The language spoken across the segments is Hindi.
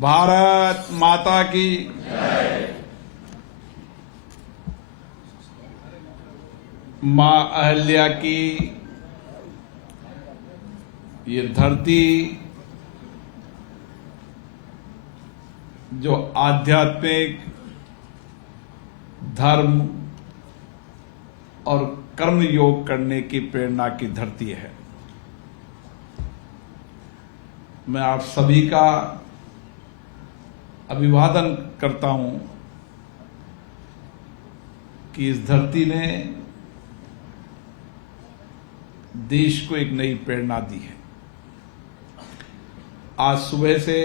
भारत माता की मां अहल्या की ये धरती जो आध्यात्मिक धर्म और कर्म योग करने की प्रेरणा की धरती है। मैं आप सभी का अभिवादन करता हूं कि इस धरती ने देश को एक नई प्रेरणा दी है। आज सुबह से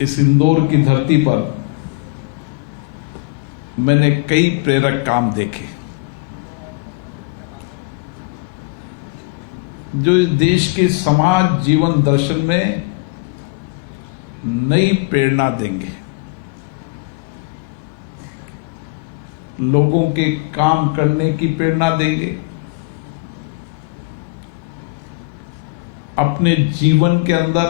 इस इंदौर की धरती पर मैंने कई प्रेरक काम देखे जो इस देश के समाज जीवन दर्शन में नई प्रेरणा देंगे, लोगों के काम करने की प्रेरणा देंगे, अपने जीवन के अंदर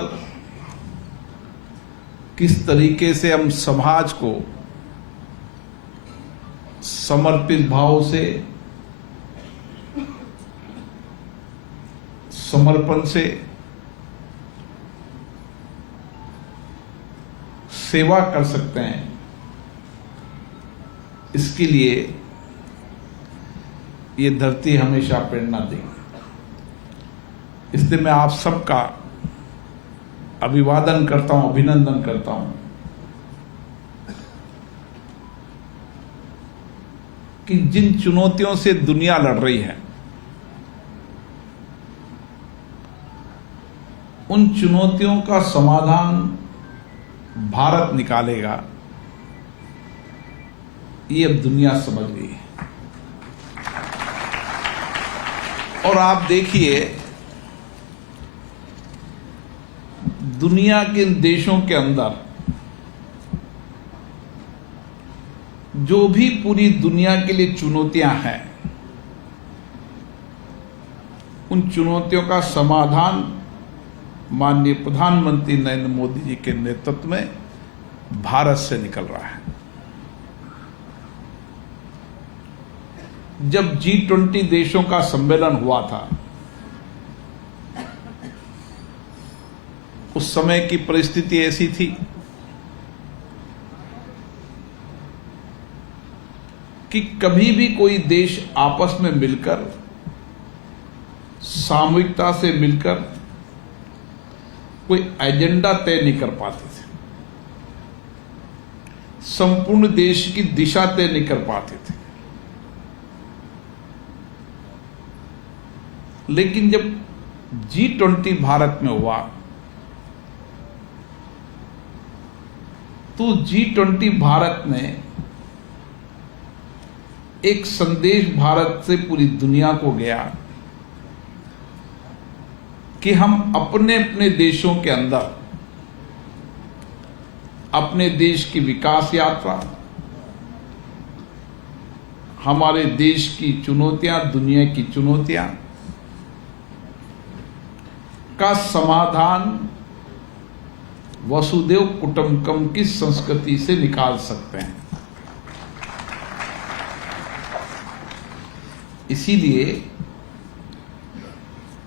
किस तरीके से हम समाज को समर्पित भाव से, समर्पण से सेवा कर सकते हैं, इसके लिए ये धरती हमेशा प्रेरणा देगी। इसलिए मैं आप सबका अभिवादन करता हूं, अभिनंदन करता हूं कि जिन चुनौतियों से दुनिया लड़ रही है, उन चुनौतियों का समाधान भारत निकालेगा, ये अब दुनिया समझ गई है। और आप देखिए, दुनिया के देशों के अंदर जो भी पूरी दुनिया के लिए चुनौतियां हैं, उन चुनौतियों का समाधान माननीय प्रधानमंत्री नरेंद्र मोदी जी के नेतृत्व में भारत से निकल रहा है। जब G20 देशों का सम्मेलन हुआ था, उस समय की परिस्थिति ऐसी थी कि कभी भी कोई देश आपस में मिलकर, सामूहिकता से मिलकर कोई एजेंडा तय नहीं कर पाते थे, संपूर्ण देश की दिशा तय नहीं कर पाते थे। लेकिन जब G20 भारत में हुआ तो G20 भारत में एक संदेश भारत से पूरी दुनिया को गया कि हम अपने अपने देशों के अंदर अपने देश की विकास यात्रा, हमारे देश की चुनौतियां, दुनिया की चुनौतियां का समाधान वसुदेव कुटुंबकम की संस्कृति से निकाल सकते हैं। इसीलिए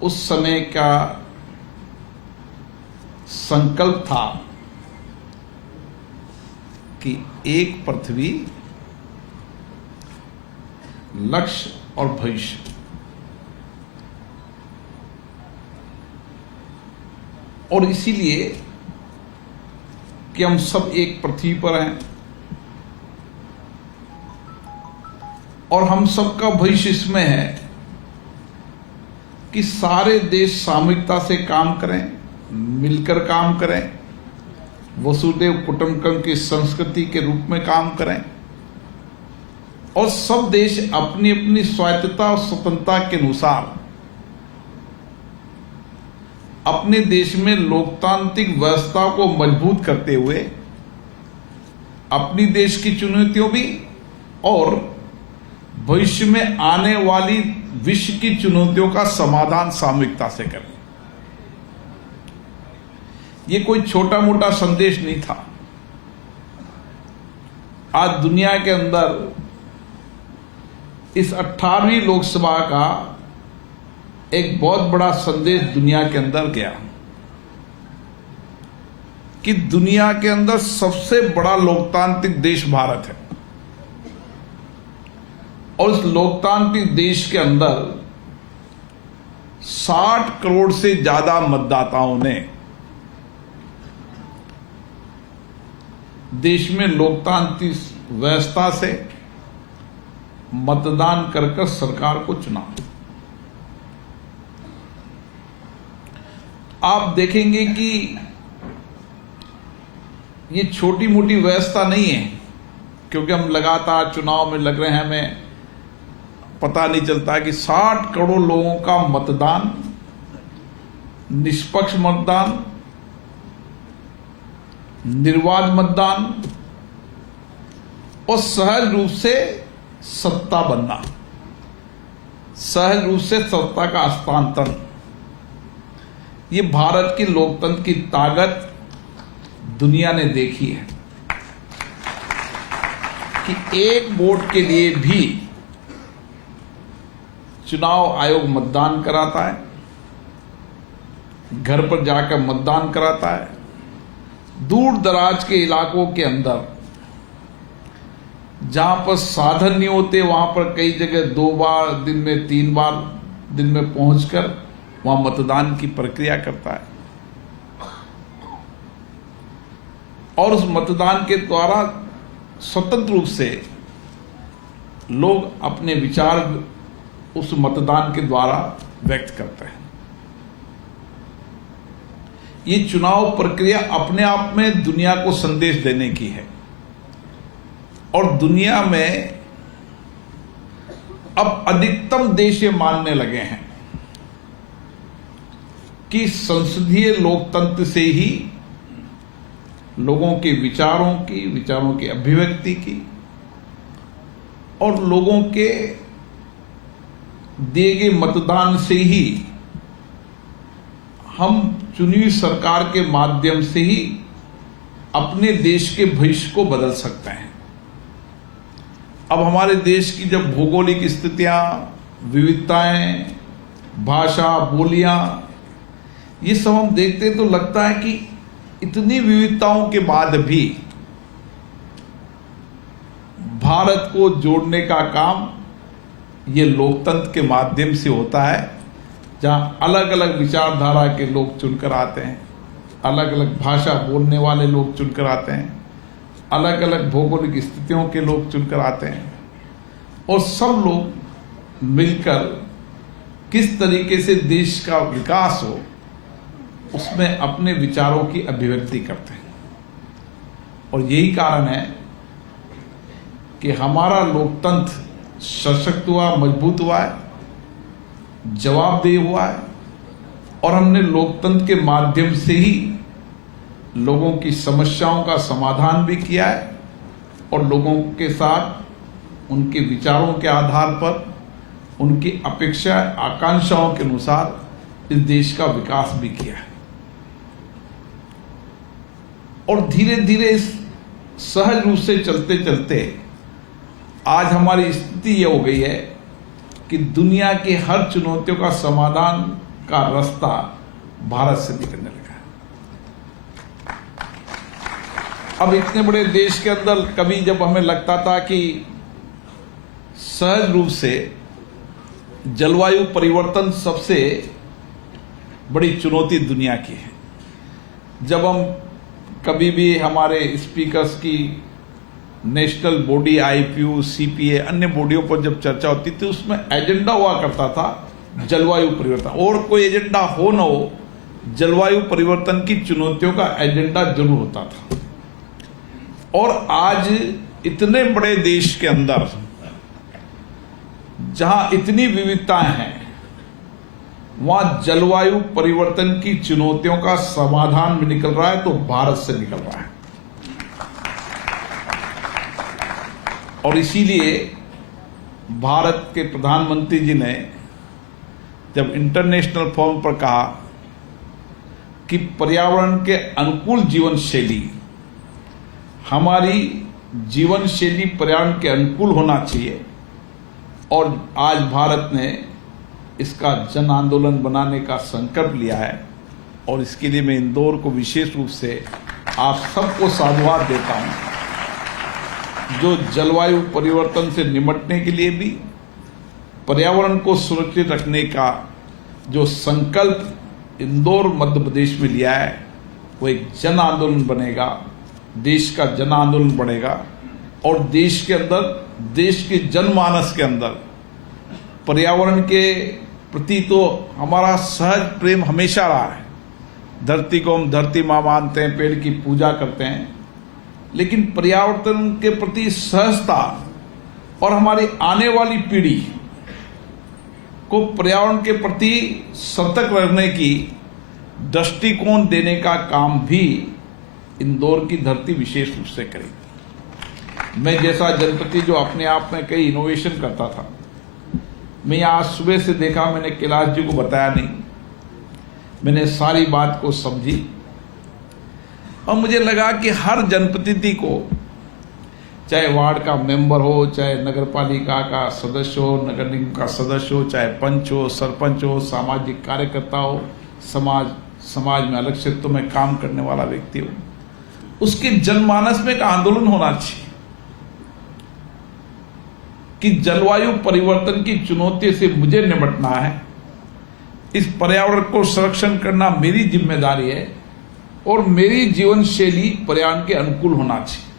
उस समय का संकल्प था कि एक पृथ्वी, लक्ष्य और भविष्य। और इसीलिए कि हम सब एक पृथ्वी पर हैं और हम सबका भविष्य इसमें है कि सारे देश सामूहिकता से काम करें, मिलकर काम करें, वसुदेव कुटुंबकम की संस्कृति के रूप में काम करें और सब देश अपनी अपनी स्वायत्तता और स्वतंत्रता के अनुसार अपने देश में लोकतांत्रिक व्यवस्था को मजबूत करते हुए अपनी देश की चुनौतियों भी और भविष्य में आने वाली विश्व की चुनौतियों का समाधान सामूहिकता से करें। ये कोई छोटा मोटा संदेश नहीं था। आज दुनिया के अंदर इस 18वीं लोकसभा का एक बहुत बड़ा संदेश दुनिया के अंदर गया कि दुनिया के अंदर सबसे बड़ा लोकतांत्रिक देश भारत है और उस लोकतांत्रिक देश के अंदर 60 करोड़ से ज्यादा मतदाताओं ने देश में लोकतांत्रिक व्यवस्था से मतदान कर सरकार को चुना। आप देखेंगे कि ये छोटी मोटी व्यवस्था नहीं है, क्योंकि हम लगातार चुनाव में लग रहे हैं, हमें पता नहीं चलता कि 60 करोड़ लोगों का मतदान, निष्पक्ष मतदान, निर्वाध मतदान और सहज रूप से सत्ता बनना, सहज रूप से सत्ता का हस्तांतरण, ये भारत की लोकतंत्र की ताकत दुनिया ने देखी है कि एक वोट के लिए भी चुनाव आयोग मतदान कराता है, घर पर जाकर मतदान कराता है। दूर दराज के इलाकों के अंदर जहां पर साधन नहीं होते, वहां पर कई जगह 2 बार दिन में, 3 बार दिन में पहुंचकर वहां मतदान की प्रक्रिया करता है और उस मतदान के द्वारा स्वतंत्र रूप से लोग अपने विचार उस मतदान के द्वारा व्यक्त करते हैं। ये चुनाव प्रक्रिया अपने आप में दुनिया को संदेश देने की है और दुनिया में अब अधिकतम देश ये मानने लगे हैं कि संसदीय लोकतंत्र से ही लोगों के विचारों की अभिव्यक्ति की और लोगों के दिए गए मतदान से ही हम चुनी हुई सरकार के माध्यम से ही अपने देश के भविष्य को बदल सकते हैं। अब हमारे देश की जब भौगोलिक स्थितियां, विविधताएं, भाषा, बोलियां, ये सब हम देखते हैं तो लगता है कि इतनी विविधताओं के बाद भी भारत को जोड़ने का काम ये लोकतंत्र के माध्यम से होता है, जहां अलग अलग विचारधारा के लोग चुनकर आते हैं, अलग अलग भाषा बोलने वाले लोग चुनकर आते हैं, अलग अलग भौगोलिक स्थितियों के लोग चुनकर आते हैं और सब लोग मिलकर किस तरीके से देश का विकास हो उसमें अपने विचारों की अभिव्यक्ति करते हैं। और यही कारण है कि हमारा लोकतंत्र सशक्त हुआ, मजबूत हुआ है, जवाबदेह हुआ है और हमने लोकतंत्र के माध्यम से ही लोगों की समस्याओं का समाधान भी किया है और लोगों के साथ उनके विचारों के आधार पर, उनकी अपेक्षा आकांक्षाओं के अनुसार इस देश का विकास भी किया है। और धीरे धीरे इस सहज रूप से चलते चलते आज हमारी स्थिति यह हो गई है कि दुनिया की हर चुनौतियों का समाधान का रास्ता भारत से निकलने लगा है। अब इतने बड़े देश के अंदर कभी जब हमें लगता था कि सहज रूप से जलवायु परिवर्तन सबसे बड़ी चुनौती दुनिया की है, जब हम कभी भी हमारे स्पीकर्स की नेशनल बॉडी, आईपीयू, सीपीए, अन्य बॉडियों पर जब चर्चा होती थी उसमें एजेंडा हुआ करता था जलवायु परिवर्तन, और कोई एजेंडा हो न हो, जलवायु परिवर्तन की चुनौतियों का एजेंडा जरूर होता था। और आज इतने बड़े देश के अंदर जहां इतनी विविधताएं हैं, वहां जलवायु परिवर्तन की चुनौतियों का समाधान भी निकल रहा है तो भारत से निकल रहा है। और इसीलिए भारत के प्रधानमंत्री जी ने जब इंटरनेशनल फोरम पर कहा कि पर्यावरण के अनुकूल जीवन शैली, हमारी जीवन शैली पर्यावरण के अनुकूल होना चाहिए, और आज भारत ने इसका जन आंदोलन बनाने का संकल्प लिया है। और इसके लिए मैं इंदौर को विशेष रूप से आप सबको साधुवाद देता हूं, जो जलवायु परिवर्तन से निपटने के लिए भी पर्यावरण को सुरक्षित रखने का जो संकल्प इंदौर मध्य प्रदेश में लिया है, वो एक जन आंदोलन बनेगा, देश का जन आंदोलन बढ़ेगा। और देश के अंदर, देश के जनमानस के अंदर पर्यावरण के प्रति तो हमारा सहज प्रेम हमेशा रहा है। धरती को हम धरती माँ मानते हैं, पेड़ की पूजा करते हैं, लेकिन पर्यावरण के प्रति सहजता और हमारी आने वाली पीढ़ी को पर्यावरण के प्रति सतर्क रहने की दृष्टिकोण देने का काम भी इंदौर की धरती विशेष रूप से करेगी। मैं जैसा जनप्रति जो अपने आप में कई इनोवेशन करता था, मैं आज सुबह से देखा, मैंने कैलाश जी को बताया नहीं, मैंने सारी बात को समझी और मुझे लगा कि हर जनप्रतिनिधि को, चाहे वार्ड का मेंबर हो, चाहे नगर पालिका का सदस्य हो, नगर निगम का सदस्य हो, चाहे पंच हो, सरपंच हो, सामाजिक कार्यकर्ता हो, समाज में अलग क्षेत्रों में काम करने वाला व्यक्ति हो, उसके जनमानस में एक आंदोलन होना चाहिए कि जलवायु परिवर्तन की चुनौती से मुझे निपटना है, इस पर्यावरण को संरक्षण करना मेरी जिम्मेदारी है और मेरी जीवन शैली पर्यावरण के अनुकूल होना चाहिए।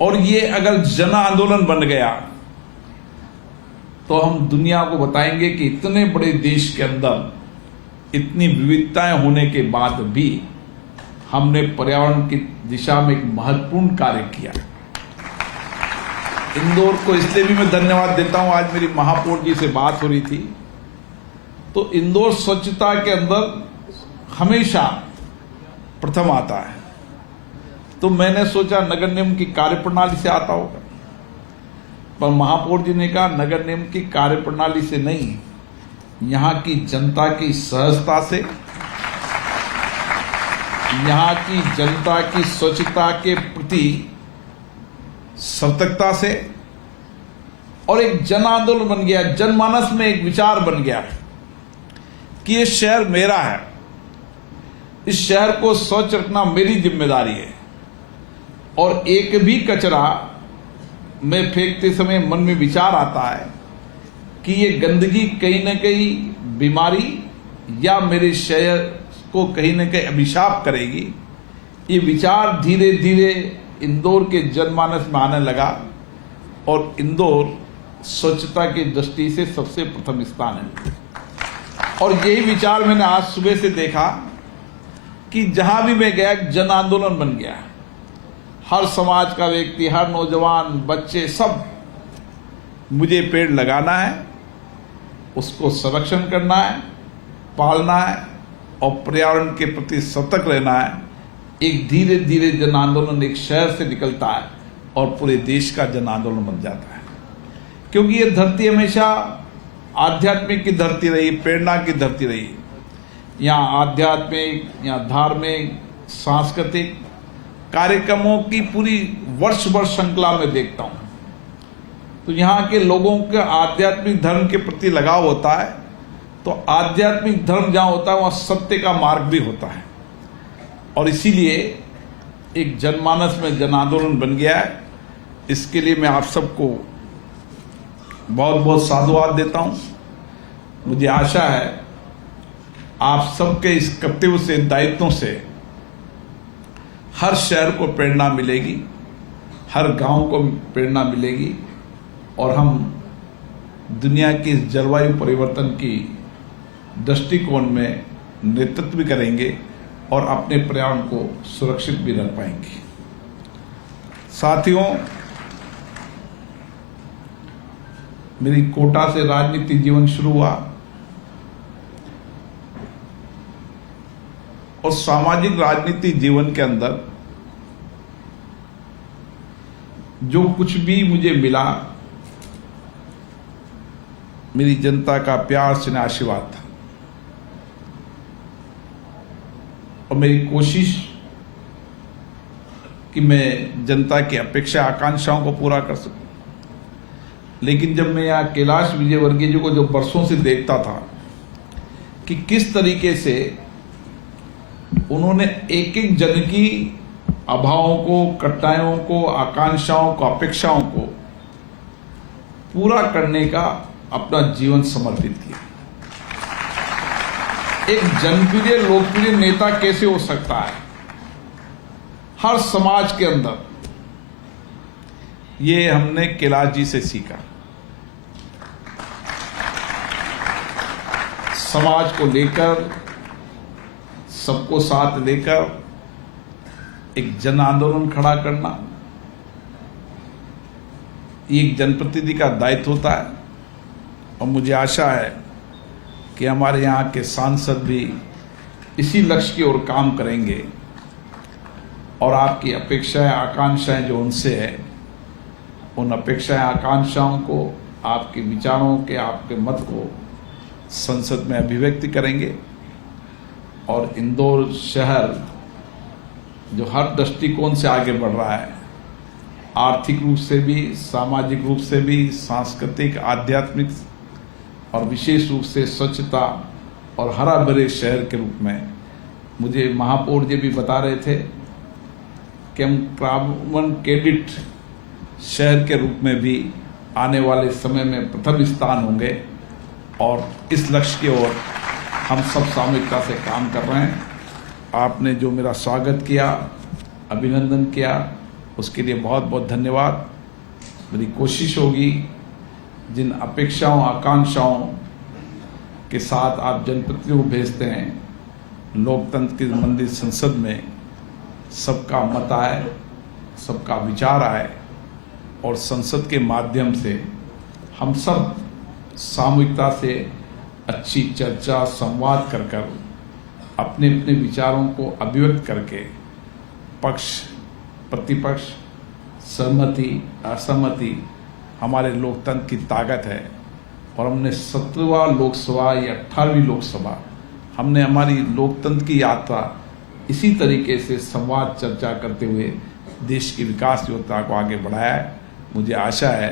और ये अगर जन आंदोलन बन गया तो हम दुनिया को बताएंगे कि इतने बड़े देश के अंदर इतनी विविधताएं होने के बाद भी हमने पर्यावरण की दिशा में एक महत्वपूर्ण कार्य किया। इंदौर को इसलिए भी मैं धन्यवाद देता हूं, आज मेरी महापौर जी से बात हो रही थी तो इंदौर स्वच्छता के अंदर हमेशा प्रथम आता है। तो मैंने सोचा नगर निगम की कार्यप्रणाली से आता होगा, पर महापौर जी ने कहा नगर निगम की कार्यप्रणाली से नहीं, यहाँ की जनता की सहजता से, यहाँ की जनता की स्वच्छता के प्रति सतर्कता से, और एक जन आंदोलन बन गया, जनमानस में एक विचार बन गया कि ये शहर मेरा है, इस शहर को स्वच्छ रखना मेरी जिम्मेदारी है। और एक भी कचरा में फेंकते समय मन में विचार आता है कि ये गंदगी कहीं न कहीं बीमारी या मेरे शहर को कहीं न कहीं अभिशाप करेगी। ये विचार धीरे धीरे इंदौर के जनमानस में आने लगा और इंदौर स्वच्छता की दृष्टि से सबसे प्रथम स्थान है। और यही विचार मैंने आज सुबह से देखा कि जहां भी मैं गया जन आंदोलन बन गया। हर समाज का व्यक्ति, हर नौजवान, बच्चे, सब मुझे पेड़ लगाना है, उसको संरक्षण करना है, पालना है और पर्यावरण के प्रति सतर्क रहना है। एक धीरे धीरे जन आंदोलन एक शहर से निकलता है और पूरे देश का जन आंदोलन बन जाता है, क्योंकि ये धरती हमेशा आध्यात्मिक की धरती रही, प्रेरणा की धरती रही। यहाँ आध्यात्मिक, यहाँ धार्मिक, सांस्कृतिक कार्यक्रमों की पूरी वर्ष भर श्रृंखला में देखता हूँ। तो यहाँ के लोगों के आध्यात्मिक धर्म के प्रति लगाव होता है, तो आध्यात्मिक धर्म जहाँ होता है वहाँ सत्य का मार्ग भी होता है। और इसीलिए एक जनमानस में जन आंदोलन बन गया है। इसके लिए मैं आप सबको बहुत बहुत साधुवाद देता हूँ। मुझे आशा है आप सबके इस कर्तव्य से, दायित्वों से हर शहर को प्रेरणा मिलेगी, हर गांव को प्रेरणा मिलेगी और हम दुनिया की इस जलवायु परिवर्तन की दृष्टिकोण में नेतृत्व भी करेंगे और अपने पर्यावरण को सुरक्षित भी रख पाएंगे। साथियों, मेरी कोटा से राजनीतिक जीवन शुरू हुआ और सामाजिक राजनीतिक जीवन के अंदर जो कुछ भी मुझे मिला मेरी जनता का प्यार से आशीर्वाद था और मेरी कोशिश कि मैं जनता की अपेक्षा आकांक्षाओं को पूरा कर सकूं। लेकिन जब मैं यहाँ कैलाश विजयवर्गीय जी को जो बरसों से देखता था कि किस तरीके से उन्होंने एक एक जन की अभावों को, कठिनाइयों को, आकांक्षाओं को, अपेक्षाओं को पूरा करने का अपना जीवन समर्पित किया। एक जनप्रिय लोकप्रिय नेता कैसे हो सकता है हर समाज के अंदर, ये हमने कैलाश जी से सीखा। समाज को लेकर, सबको साथ लेकर एक जन आंदोलन खड़ा करना, ये एक जनप्रतिनिधि का दायित्व होता है। और मुझे आशा है कि हमारे यहाँ के सांसद भी इसी लक्ष्य की ओर काम करेंगे और आपकी अपेक्षाएं, आकांक्षाएं जो उनसे है, उन अपेक्षाएं, आकांक्षाओं को, आपके विचारों के, आपके मत को संसद में अभिव्यक्ति करेंगे। और इंदौर शहर जो हर दृष्टिकोण से आगे बढ़ रहा है, आर्थिक रूप से भी, सामाजिक रूप से भी, सांस्कृतिक, आध्यात्मिक और विशेष रूप से स्वच्छता और हरा भरे शहर के रूप में, मुझे महापौर जी भी बता रहे थे कि हम कार्बन क्रेडिट शहर के रूप में भी आने वाले समय में प्रथम स्थान होंगे। और इस लक्ष्य की ओर हम सब सामूहिकता से काम कर रहे हैं। आपने जो मेरा स्वागत किया, अभिनंदन किया, उसके लिए बहुत बहुत धन्यवाद। मेरी कोशिश होगी जिन अपेक्षाओं, आकांक्षाओं के साथ आप जनप्रतिनिधियों को भेजते हैं, लोकतंत्र के मंदिर संसद में सबका मत आए, सबका विचार आए और संसद के माध्यम से हम सब सामूहिकता से अच्छी चर्चा, संवाद कर कर अपने अपने विचारों को अभिव्यक्त करके पक्ष, प्रतिपक्ष, सहमति, असहमति हमारे लोकतंत्र की ताकत है। और हमने 17वां लोकसभा या 18वीं लोकसभा, हमने हमारी लोकतंत्र की यात्रा इसी तरीके से संवाद, चर्चा करते हुए देश की विकास योजना को आगे बढ़ाया है। मुझे आशा है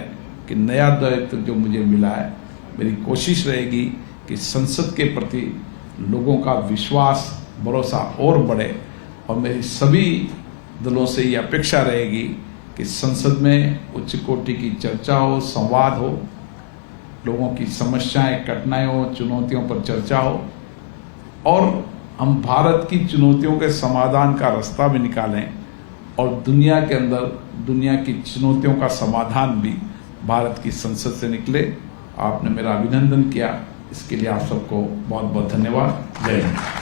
कि नया दायित्व जो मुझे मिला है, मेरी कोशिश रहेगी कि संसद के प्रति लोगों का विश्वास, भरोसा और बढ़े। और मेरी सभी दलों से ये अपेक्षा रहेगी कि संसद में उच्च कोटि की चर्चा हो, संवाद हो, लोगों की समस्याएं, कठिनाइयों, चुनौतियों पर चर्चा हो और हम भारत की चुनौतियों के समाधान का रास्ता भी निकालें और दुनिया के अंदर दुनिया की चुनौतियों का समाधान भी भारत की संसद से निकले। आपने मेरा अभिनंदन किया, इसके लिए आप सबको बहुत बहुत धन्यवाद। जय हिंद।